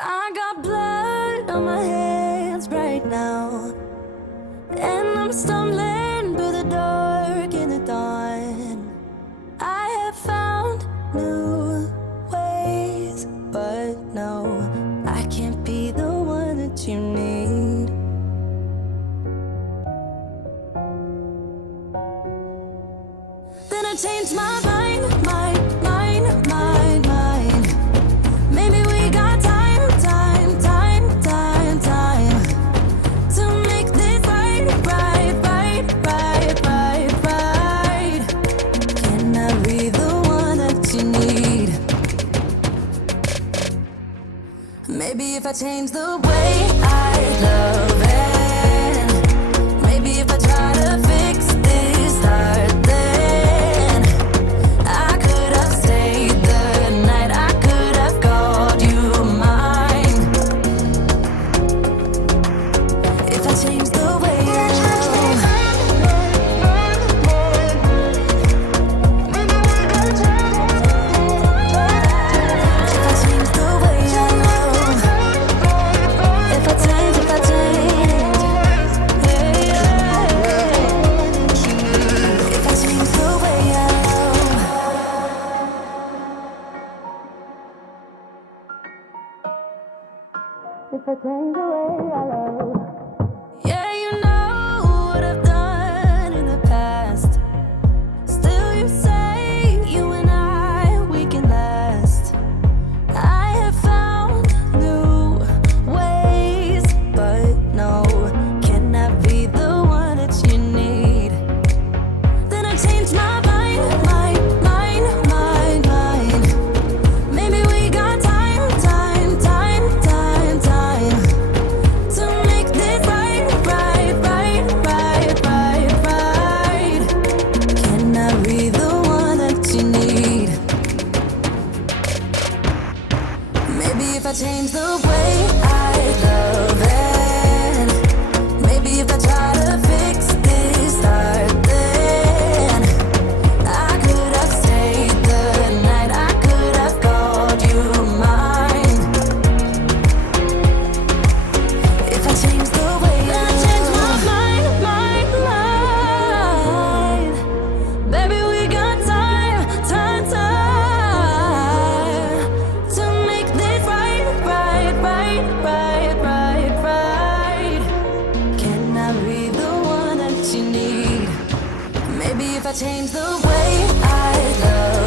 I got blood on my hands right now, and I'm stumbling through the dark in the dawn. I have found new ways, but no, I can't be the one that you need. Then I changed my mind. Maybe we got time to make this right. Can I be the one that you need? Maybe if I change the way I love it, maybe if I try to fix this heart, then I could have stayed the night, I could have called you mine. If I change the way I love, if I change the way I love, if I change, if I change the way I love. If I change the way I love. Yeah, you know what I've done in the past. Still you say you and I, we can last. I have found new ways, but no, can I be the one that you need? Then I changed my mind. Maybe we got time to make this right. Can I be the one that you need? Maybe if I change the way I love it, maybe if I try to fix this heart, then I could have stayed the night, I could have called you mine. If I change the way I change my mind, baby, we got time to make this right. Can I be the one that you need? Maybe if I change the way I love